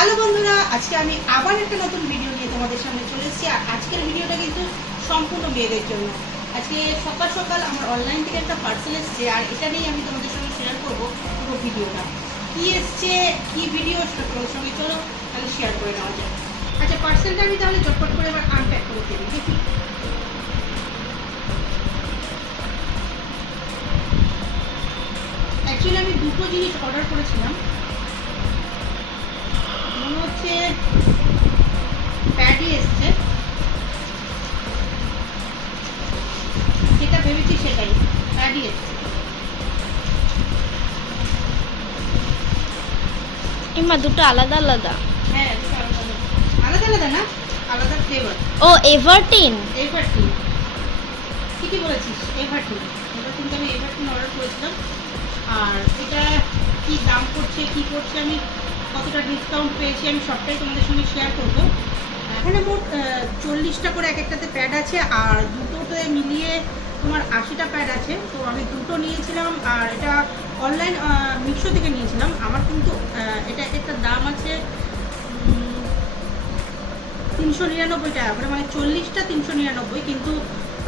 Hello বন্ধুরা, আজকে আমি আবার একটা নতুন ভিডিও নিয়ে তোমাদের সামনে চলে এসেছি। আর আজকের ভিডিওটা কিন্তু সম্পূর্ণ মেয়েদের জন্য। আজকে সকাল সকাল আমার অনলাইন থেকে একটা পার্সেল এসছে, আর এটা নিয়েই আমি তোমাদের সঙ্গে শেয়ার করব পুরো ভিডিওটা কি এসছে, কি ভিডিও সেটা তোমাদের সঙ্গে চলো, তাহলে শেয়ার করে নেওয়া যায় আচ্ছা পার্সেলটা আমি তাহলে চটপট করে এবার আনপ্যাক করে দিই দেখি। অ্যাকচুয়ালি আমি দুটো জিনিস অর্ডার করেছিলাম। ইমা দুটো আলাদা আলাদা। হ্যাঁ দুটো আলাদা আলাদা। আলাদা আলাদা না? আলাদা ফ্লেভার ও এভারটিন এভারটিন ঠিকই বলেছিস এভারটিন এভারটিনটা আমি এভারটিন অর্ডার করেছিলাম। আর এটা কি দাম করছে কি করছে আমি কতটা ডিসকাউন্ট পেয়েছি আমি সবটাই তোমাদের সঙ্গে শেয়ার করব। এখানে মোট চল্লিশটা করে এক একটাতে প্যাড আছে আর দুটোতে মিলিয়ে তোমার আশিটা প্যাড আছে। তো আমি দুটো নিয়েছিলাম আর এটা অনলাইন মিশো থেকে নিয়েছিলাম। আমার কিন্তু এটা একটা দাম আছে তিনশো নিরানব্বই টাকা করে মানে চল্লিশটা তিনশো নিরানব্বই। কিন্তু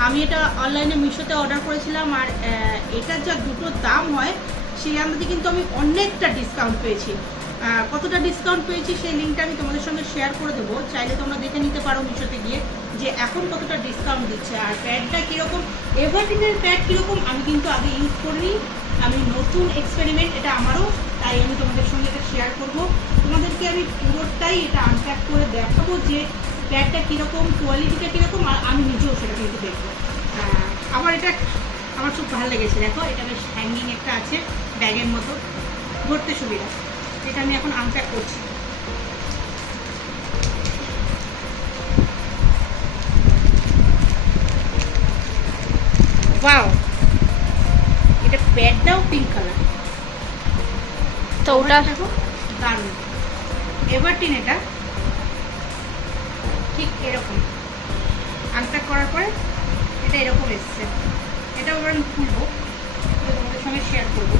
আমি এটা অনলাইনে মিশোতে অর্ডার করেছিলাম আর এটার যা দুটো দাম হয়, সেই আন্দাজে কিন্তু আমি অনেকটা ডিসকাউন্ট পেয়েছি। কতটা ডিসকাউন্ট পেয়েছি সেই লিঙ্কটা আমি তোমাদের সঙ্গে শেয়ার করে দেবো। চাইলে তোমরা দেখে নিতে পারো মিশোতে গিয়ে যে এখন কতটা ডিসকাউন্ট দিচ্ছে। আর প্যাডটা কীরকম এভারটিনের প্যাড কীরকম, আমি কিন্তু আগে ইউজ করিনি। আমি নতুন এক্সপেরিমেন্ট এটা আমারও, তাই আমি তোমাদের সঙ্গে এটা শেয়ার করব। তোমাদেরকে আমি পুরোটাই এটা আনপ্যাক করে দেখাবো যে প্যাডটা কীরকম কোয়ালিটিটা কীরকম, আর আমি নিজেও সেটা কিন্তু দেখব। আমার এটা, আমার খুব ভালো লেগেছে, দেখো, এটা বেশ হ্যাঙ্গিং একটা আছে, ব্যাগের মতো। ধরতে সুবিধা। এটা আমি এখন আনপ্যাক করছি। ওয়াও এটা পিঙ্ক কালার তো ওটা দেখো দারুণ। এভারটিন এটা। ঠিক এরকম। আনপ্যাক করার পরে এটা এরকম এসছে। এটা এবার আমি খুলবো। তোমাদের সঙ্গে শেয়ার করব।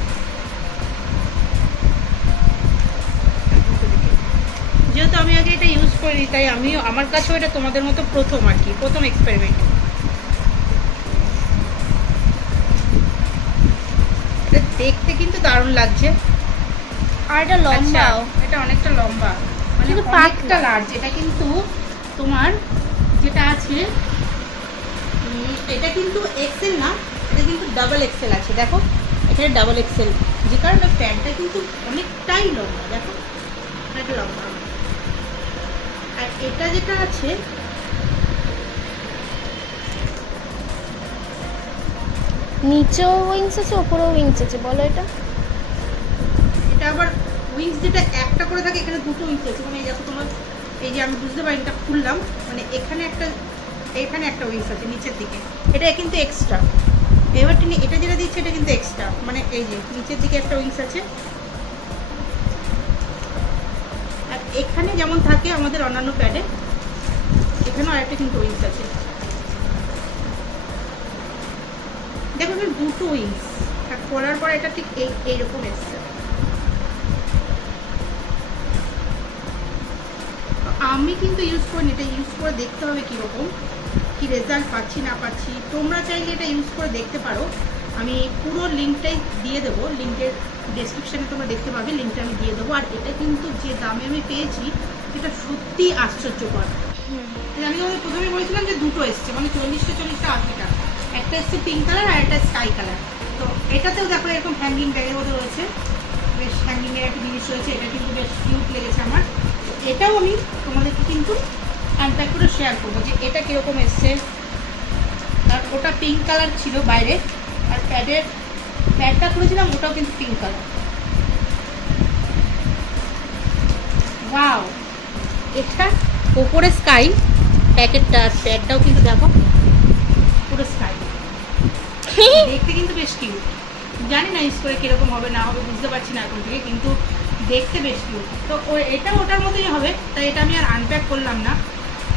যেহেতু আমি আগে এটা ইউজ করিনি তাই আমিও আমার কাছেও এটা তোমাদের মতো প্রথম আর কি প্রথম এক্সপেরিমেন্ট দেখতে কিন্তু দারুণ লাগছে। আর এটা লম্বাও আচ্ছা, এটা অনেকটা লম্বা। মানে পাতলা। লার্জ এটা কিন্তু তোমার যেটা আছে এটা কিন্তু এক্সেল না এটা কিন্তু ডাবল এক্সেল আছে। দেখো এখানে ডাবল এক্সেল যে কারণে প্যান্টটা কিন্তু অনেকটাই লম্বা। দেখো এটা লম্বা। আর এটা যেটা আছে নিচেও উইংস আছে, উপরেও উইংস আছে, বলো এটা। এটা আবার উইংস যেটা একটা করে থাকে, এখানে দুটো উইংস আছে। মানে এই দেখো তোমার, এই যে আমি বুঝতে পারি, এটা খুললাম মানে এখানে একটা এখানে একটা উইংস আছে, নিচের দিকে। এটা কিন্তু এক্সট্রা এবার তিনি এটা যেটা দিচ্ছে, এটা কিন্তু এক্সট্রা মানে এই যে, নিচের দিকে একটা উইংস আছে। আর এখানে যেমন থাকে আমাদের অন্যান্য প্যাডে এখানেও আরেকটা কিন্তু উইংস আছে। দেখো এখানে দুটো উইংস করার পর এটা ঠিক এই, এইরকম এসছে। আমি কিন্তু ইউজ করিনি, এটা ইউজ করে দেখতে হবে কীরকম, কি রেজাল্ট পাচ্ছি, না পাচ্ছি। তোমরা চাইলে এটা ইউজ করে দেখতে পারো। আমি পুরো লিঙ্কটাই দিয়ে দেবো লিঙ্কের ডেসক্রিপশানে তোমরা দেখতে পাবে লিঙ্কটা আমি দিয়ে দেবো। আর এটা কিন্তু যে দামে আমি পেয়েছি, সেটা সত্যি আশ্চর্যকর। আমি তোমাদের প্রথমে বলেছিলাম যে দুটো এসছে মানে চল্লিশটা চল্লিশটা আশিটা একটা এসছে পিঙ্ক কালার আর একটা স্কাই কালার তো এটাতেও দেখো এরকম হ্যাঙ্গিং ব্যাগের মধ্যে রয়েছে। বেশ হ্যাঙ্গিংয়ের একটা জিনিস রয়েছে, এটা কিন্তু বেশ কিউট লেগেছে আমার। এটাও আমি তোমাদেরকে কিন্তু আনপ্যাক করে শেয়ার করব যে এটা কীরকম এসছে। আর ওটা পিঙ্ক কালার ছিল বাইরে, আর প্যাডের প্যাডটা করেছিলাম, ওটাও কিন্তু পিঙ্ক কালার ওয়াও এটা ওপরে স্কাই প্যাকেটটা প্যাডটাও কিন্তু দেখো, পুরো স্কাই দেখতে কিন্তু বেশ কিউট জানি না ইউজ করে কীরকম হবে, না হবে, বুঝতে পারছি না এখন থেকে, কিন্তু দেখতে বেশ কিউট তো এটা ওটার মতোই হবে, তাই এটা আমি আর আনপ্যাক করলাম না।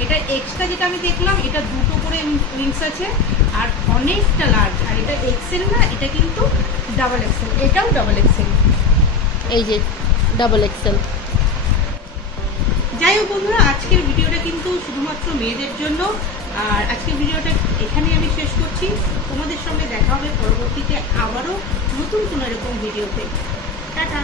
এটা এক্সট্রা যেটা আমি দেখলাম, এটা দুটো করে উইংস আছে, আর অনেকটা লার্জ আর এটা এক্সেল না, এটা কিন্তু ডাবল এক্সেল এটাও ডাবল এক্সেল এই যে ডাবল এক্সেল বন্ধুরা, আজকের ভিডিওটা কিন্তু শুধুমাত্র মেয়েদের জন্য। আর আজকের ভিডিওটা এখানে আমি শেষ করছি। তোমাদের সঙ্গে দেখা হবে পরবর্তীতে আবারও নতুন কোনো এরকম ভিডিওতে। টাটা।